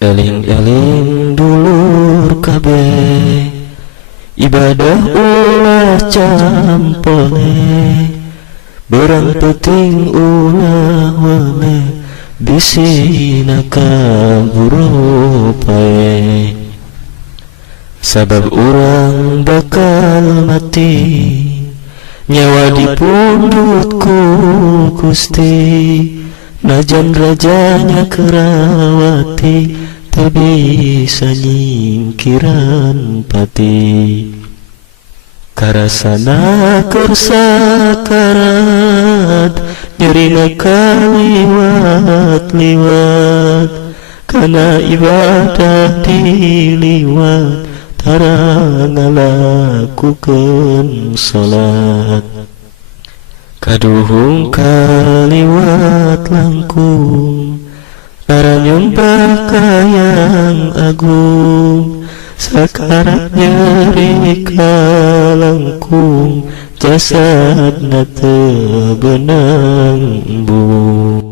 Eling-eling dulur kabeh, ibadah ulah campole, berang penting ulah wale, bisina kaburo pae. Sabab urang bakal mati, nyawa dipundutku Gusti, najan rajanya kerawati, tak bisa nyingkiran pati. Karasana kersakarat, nyerina kaliwat-liwat, kana ibadah diliwat, tarang ngalakukeun salat. Kaduhung kaliwat langkung, taranyun pakayang agung, sakarat nyeri kalangkung, jasadna teu beunang embung.